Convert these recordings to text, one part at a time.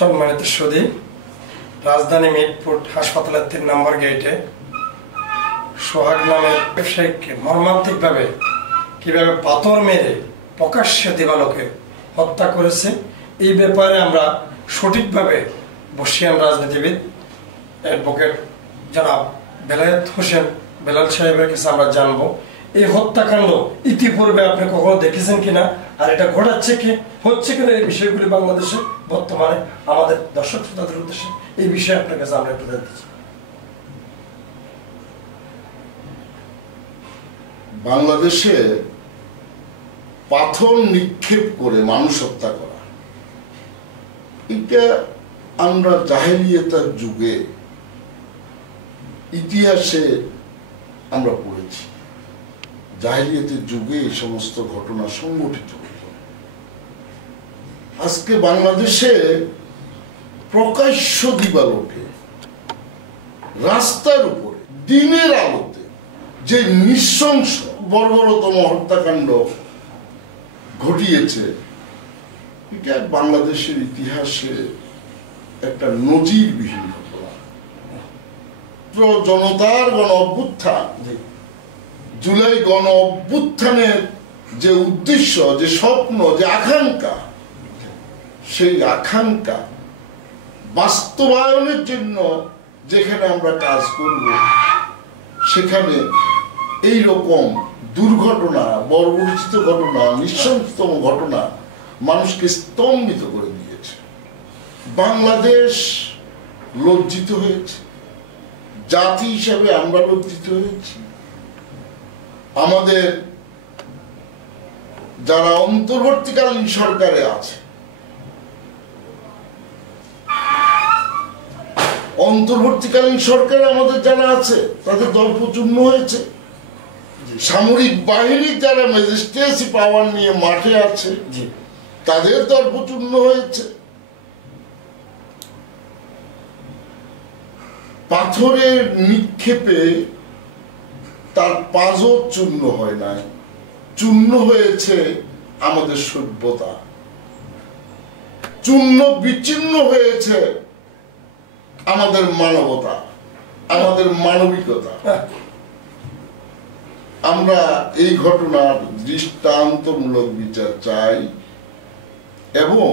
সম্মানিত সুধী, রাজধানী মিটফুট হাসপাতালের ৩ নম্বর গেটে সোহাগ নামের ব্যবসায়ীকে মর্মান্তিকভাবে কিভাবে পাথর মেরে প্রকাশ্যে দিবালোকে হত্যা করেছে, এই ব্যাপারে আমরা সঠিকভাবে বর্ষিয়ান রাজনীতিবিদ অ্যাডভোকেট জনাব বেলায়েত হোসেন বেলাল সাহেবের কাছে আমরা জানবো এই হত্যাকাণ্ড ইতিপূর্বে আপনি কখনো দেখেছেন কিনা, আর এটা ঘটাচ্ছে কি হচ্ছে কিনা, এই বিষয়গুলি বাংলাদেশে বর্তমানে আমাদের দর্শক শ্রোতাদের উদ্দেশ্যে এই বিষয়ে আপনার কাছে আমরা একটু জানতে চাই। বাংলাদেশে পাথর নিক্ষেপ করে মানুষ হত্যা করা, এটা আমরা জাহেলিয়াতের যুগে ইতিহাসে আমরা পড়েছি। জাহেলিয়াতের যুগে এই সমস্ত ঘটনা সংঘটিত হতো। আজকে বাংলাদেশে প্রকাশ্য দিবালোকে রাস্তার উপরে দিনের আলোতে যে নৃশংস বর্বরতম হত্যাকাণ্ড ঘটিয়েছে, এটা বাংলাদেশের ইতিহাসে একটা নজিরবিহীন ঘটনা। জনতার গণ অভ্যুত্থান, জুলাই গণ অভ্যুত্থানের যে উদ্দেশ্য, যে স্বপ্ন, যে আকাঙ্ক্ষা, সেই আকাঙ্ক্ষা বাস্তবায়নের জন্য যেখানে আমরা কাজ করব, সেখানে এই রকম দুর্ঘটনা, বর্বরোচিত ঘটনা, নৃশংসতম ঘটনা মানুষকে স্তম্ভিত করে দিয়েছে। বাংলাদেশ লজ্জিত হয়েছে, জাতি হিসাবে আমরা লজ্জিত হয়েছি। আমাদের যারা অন্তর্বর্তীকালীন সরকারে আছে, অন্তর্বর্তীকালীন সরকারে আমাদের যারা আছে তাদের দর্পচূর্ণ হয়েছে। সামরিক বাহিনীর যারা ম্যাজিস্ট্রেসি পাওয়ার নিয়ে মাঠে আছে তাদের দর্পচূর্ণ হয়েছে। পাথরের নিক্ষেপে তার পাঁজর চূর্ণ হয় নাই, চূর্ণ হয়েছে আমাদের সভ্যতা, চূর্ণ বিচ্ছিন্ন হয়েছে আমাদের মানবতা, আমাদের মানবিকতা। আমরা এই ঘটনার দৃষ্টান্তমূলক বিচার চাই এবং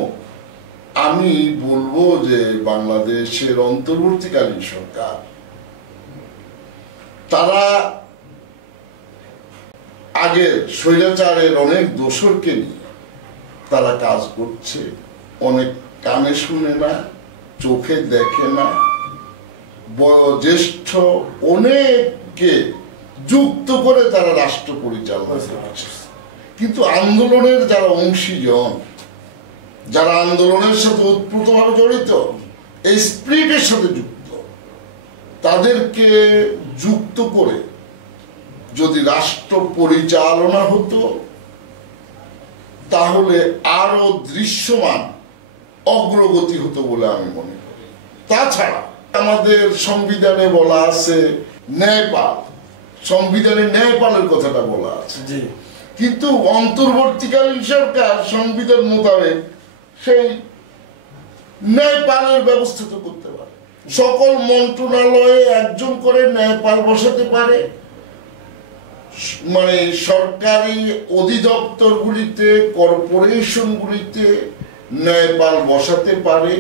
আমি বলবো যে বাংলাদেশের অন্তর্বর্তীকালীন সরকার তারা আগের স্বৈরাচারের অনেক দোসরকে নিয়ে তারা কাজ করছে। অনেক কানে শুনে না, চোখে দেখে না, বয়োজ্যেষ্ঠ অনেককে যুক্ত করে তারা রাষ্ট্র পরিচালনা করছে। কিন্তু আন্দোলনের যারা অংশীজন, যারা আন্দোলনের সাথে ওতপ্রোতভাবে জড়িত, এই স্পিরিটের সাথে যুক্ত, তাদেরকে যুক্ত করে যদি রাষ্ট্র পরিচালনা হতো তাহলে আরো দৃশ্যমান অগ্রগতি হতো বলে আমি মনে করি। তাছাড়া আমাদের সংবিধানে বলা আছে ন্যায়পাল, সংবিধানে ন্যায়পালের কথাটা বলা আছে, কিন্তু অন্তর্বর্তীকালীন সরকার সংবিধান মোতাবেক সেই ন্যায়পালের ব্যবস্থা তো করতে পারে। সকল মন্ত্রণালয়ে একজন করে ন্যায়পাল বসাতে পারে, মানে সরকারি অধিদপ্তরগুলিতে, কর্পোরেশনগুলিতে ন্যায়পাল বসাতে পারে।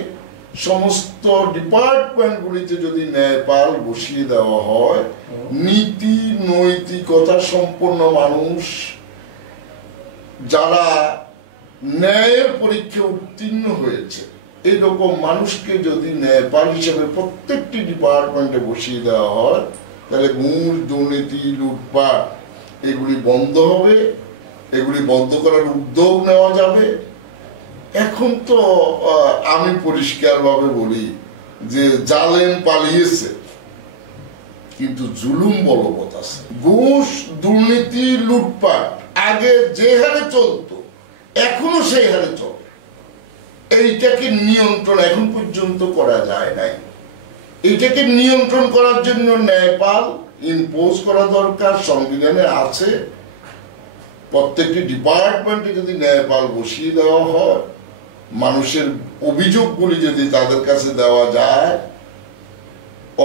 সমস্ত ডিপার্টমেন্টগুলিতে যদি ন্যায়পাল বসিয়ে দেওয়া হয়, নীতি নৈতিকতা সম্পন্ন মানুষ যারা ন্যায়ের পরীক্ষা উত্তীর্ণ হয়েছে, এইরকম মানুষকে যদি ন্যায়পাল হিসেবে প্রত্যেকটি ডিপার্টমেন্টে বসিয়ে দেওয়া হয়, তাহলে ঘুষ, দুর্নীতি, লুটপাট এগুলি বন্ধ হবে, এগুলি বন্ধ করার উদ্যোগ নেওয়া যাবে। এখন তো আমি পরিষ্কারভাবে বলি যে জালেম পালিয়েছে কিন্তু জুলুম বলবৎ আছে। ঘুষ, দুর্নীতি, লুটপাট আগে যে হারে চলতো এখনো সেই হারে চলে। এইটাকে নিয়ন্ত্রণ এখন পর্যন্ত করা যায় নাই। এইটাকে নিয়ন্ত্রণ করার জন্য ন্যায়পাল ইম্পোজ করা দরকার, সংবিধানে আছে। প্রত্যেকটি ডিপার্টমেন্টে যদি ন্যায়পাল বসিয়ে দেওয়া হয় মানুষের অভিযোগগুলি যদি তাদের কাছে দেওয়া যায়,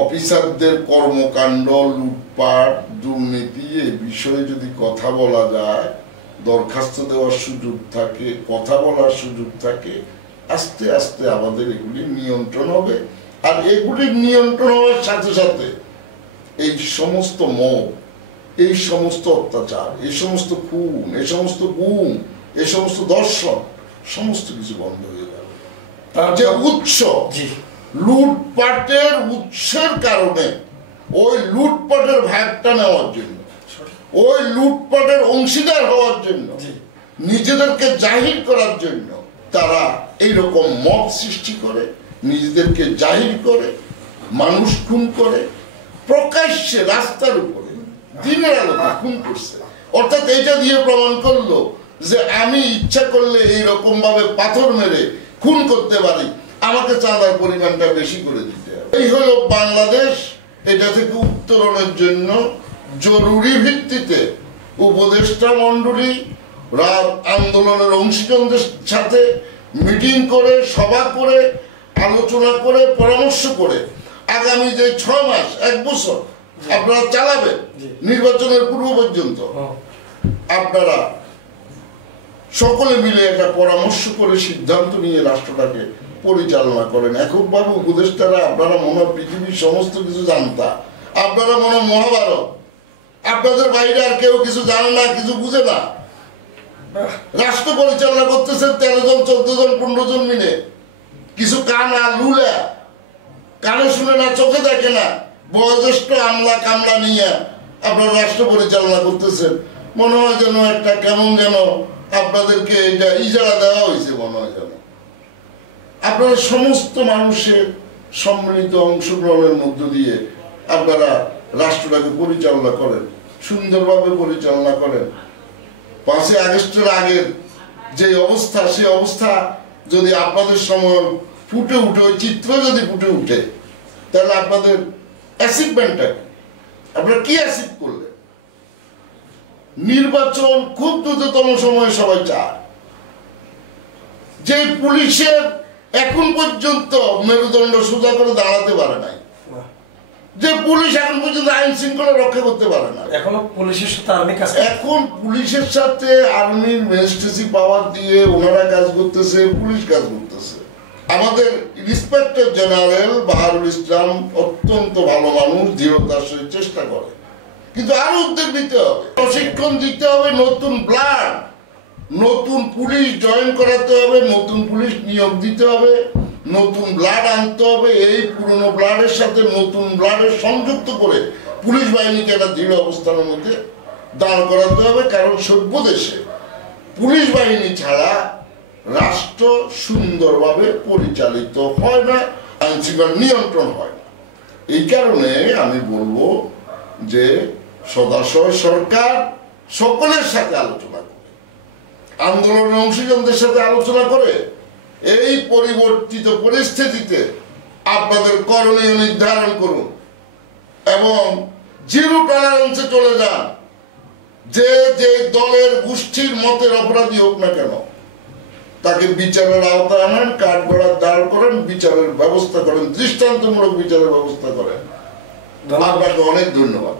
অফিসারদের কর্মকাণ্ড, লুটপাট, দুর্নীতি এই বিষয়ে যদি কথা বলা যায়, দরখাস্ত দেওয়ার সুযোগ থাকে, কথা বলার সুযোগ থাকে, আস্তে আস্তে আমাদের এগুলি নিয়ন্ত্রণ হবে। আর এগুলি নিয়ন্ত্রণ হওয়ার সাথে সাথে এই সমস্ত মব, এই সমস্ত অত্যাচার, এই সমস্ত খুন, এই সমস্ত গুম, এই সমস্ত দর্শন, সমস্ত কিছু বন্ধ হয়ে যাবে। তার যে উৎস, লুটপাটের উৎসের কারণে, ওই লুটপাটের ভাগটা নেওয়ার জন্য, ওই লুটপাটের অংশীদার হওয়ার জন্য, নিজেদেরকে জাহির করার জন্য তারা এইরকম মব সৃষ্টি করে, নিজেদেরকে জাহির করে, মানুষ খুন করে, প্রকাশ্যে রাস্তার উপরে দিনের আলোতে খুন করছে। অর্থাৎ এটা দিয়ে প্রমাণ করলো যে আমি ইচ্ছা করলে এইরকম ভাবে পাথর মেরে খুন করতে পারি, আমাকে চাঁদার পরিমাণটা বেশি করে দিতে হবে। এই হলো বাংলাদেশ। এটা থেকে উত্তরণের জন্য জরুরি ভিত্তিতে উপদেষ্টা মণ্ডলী আন্দোলনের অংশীদারদের সাথে মিটিং করে, সভা করে, আলোচনা করে, পরামর্শ করে আগামী যে 6 মাস, 1 বছর আপনারা চালাবেন নির্বাচনের পূর্ব পর্যন্ত, আপনারা সকলে মিলে একটা পরামর্শ করে সিদ্ধান্ত নিয়ে রাষ্ট্রটাকে পরিচালনা করেন। এককভাবে উপদেষ্টারা, আপনারা মনে হয় পৃথিবীর সমস্ত কিছু জানতা, আপনারা মনে হয় মহাভারত, আপনাদের বাইরে আর কেউ কিছু জানে না, কিছু বুঝে না। রাষ্ট্র পরিচালনা করতেছেন 13 জন, 14 জন, 15 জন মিলে। কিছু কানা লুলা, কানে শুনে না, চোখে দেখে না, বয়োজ্যেষ্ঠ আমলা কামলা নিয়ে আপনারা রাষ্ট্র পরিচালনা করতেছেন। মনে হয় যেন একটা কেমন যেন আপনাদেরকে এটা ইজারা দেওয়া হয়েছে, মনে হয় যেন। আপনারা সমস্ত মানুষের সম্মিলিত অংশগ্রহণের মধ্য দিয়ে আপনারা রাষ্ট্রটাকে পরিচালনা করেন, সুন্দরভাবে পরিচালনা করেন। 5ই আগস্টের আগের যে অবস্থা, সেই অবস্থা যদি আপনাদের সময় ফুটে উঠে, ওই চিত্র যদি ফুটে উঠে, তাহলে আপনাদের অ্যাচিভমেন্টটা, আপনারা কি অ্যাচিভ করলেন? নির্বাচন খুব দ্রুততম সময়ে সবাই চায়। যে পুলিশের এখন পর্যন্ত মেরুদণ্ড সোজা করে দাঁড়াতে পারে নাই, যে পুলিশ এখন পর্যন্ত আইন শৃঙ্খলা রক্ষা করতে পারে না, এখনো পুলিশের সাথে আর্মি কাজ, এখন পুলিশের সাথে আর্মির ম্যাজিস্ট্রেসি পাওয়ার দিয়ে ওনারা কাজ করতেছে, পুলিশ কাজ করতেছে। আমাদের ইন্সপেক্টর জেনারেল বাহারুল ইসলাম অত্যন্ত ভালো মানুষ, দৃঢ়তার সহিত চেষ্টা করে, কিন্তু আরো উদ্যোগ নিতে হবে, প্রশিক্ষণ দিতে হবে, নতুন ব্লাড, নতুন পুলিশ জয়েন করাতে হবে, নতুন পুলিশ নিয়োগ দিতে হবে, নতুন ব্লাড আনতে হবে। এই পুরনো ব্লাডের সাথে নতুন ব্লাডের সংযুক্ত করে পুলিশ বাহিনীকে একটা দৃঢ় অবস্থানের মধ্যে দাঁড় করাতে হবে। কারণ সভ্য দেশে পুলিশ বাহিনী ছাড়া রাষ্ট্র সুন্দরভাবে পরিচালিত হয় না, আইন শৃঙ্খলা নিয়ন্ত্রণ হয় না। এই কারণে আমি বলবো যে সদাশয় সরকার সকলের সাথে আলোচনা করে, আন্দোলনের অংশীদারদের সাথে আলোচনা করে এই পরিবর্তিত পরিস্থিতিতে আপনাদের করণীয় নির্ধারণ করুন এবং জিরো টলারেন্সে চলে যান। যে যে দলের গোষ্ঠীর মতের অপরাধী হোক না কেন, তাকে বিচারের আওতায় আনেন, কাঠগড়ায় দাঁড় করেন, বিচারের ব্যবস্থা করেন, দৃষ্টান্তমূলক বিচারের ব্যবস্থা করেন। আপনাকে অনেক ধন্যবাদ।